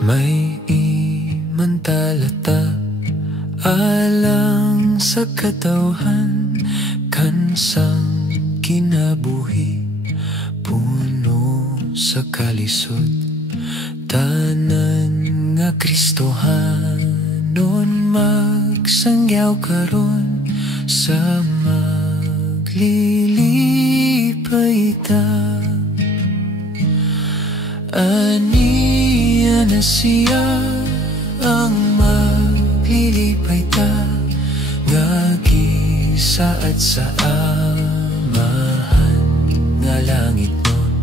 May imantalata alang sa katawhan, kansang kinabuhi, puno sa kalisod. Tanan nga Kristohanon magsangyaw karon sa maglilipay ta. Aniya na siya ang maglilipay ta, nga gisaad sa amahan nga langit nun.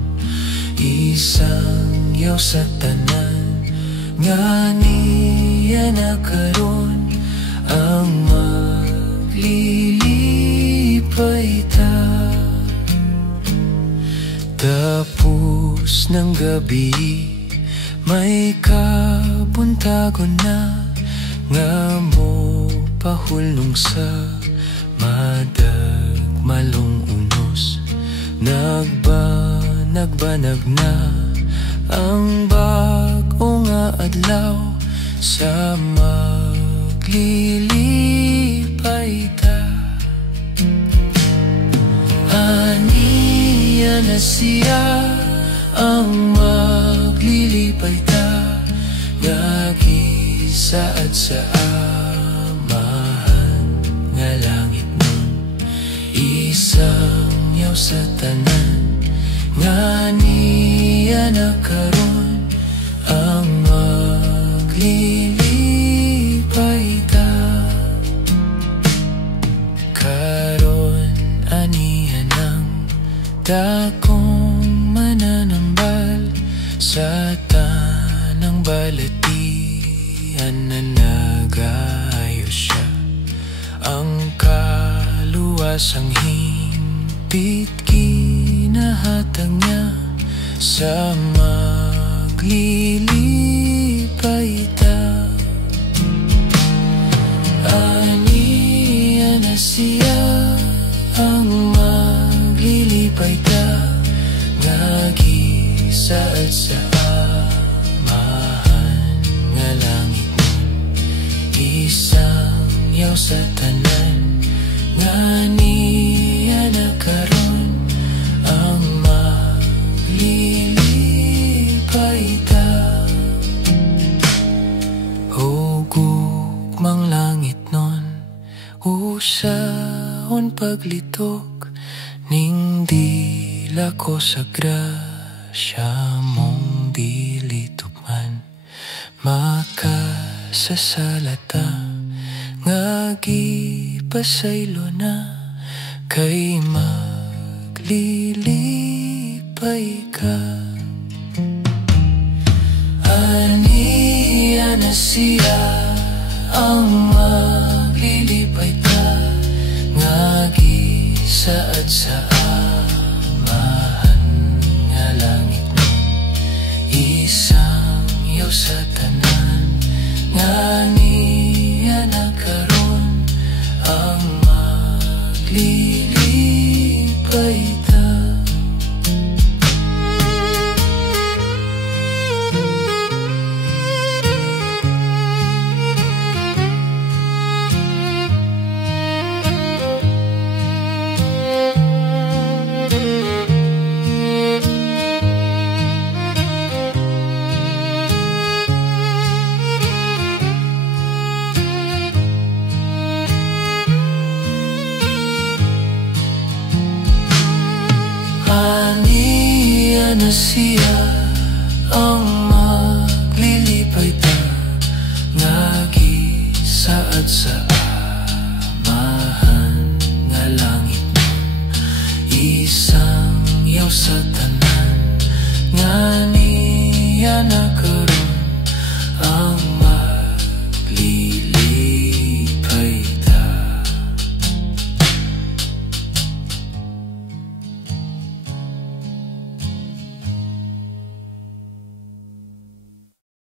Isang yaw sa tanan, nga niya na karon ang maglilipay ta. Tapos ng gabi, may kabuntagon na, nga mo pahulong sa madagmalong unos. Nagbanag na ang bag-o nga adlaw, sa maglilipay ta. Aniya na siya ang maglilipay ta, nga gisaad sa amahan nga langit nun. Isang yaw sa tanan, nga niya na karon ang maglilipay ta. Karon aniya ng dakong mananambal sa tanang balatian na nag-aayos siya. Ang kaluwasang himpit kinahatag niya, sa maglilipay ta. Aniya na siya ang maglilipay ta, nga gisaad sa amahan nga langit nun. Isang yaw sa tanan, nga niya na karon ang maglilipay ta. Hugukmang langit nun, usahon paglitok, ning dila ko sa grasya mong dilituman. Makasasalata nga gipasaylo na, kay maglilipay ka. Aniya na siya ang maglilipay ta, nga gisaad sa amahan nga langit nun. Isang yaw sa tanan, nga niya na karon ang maglilipay ta. Aniya na siya ang maglilipay ta, nga gisaad sa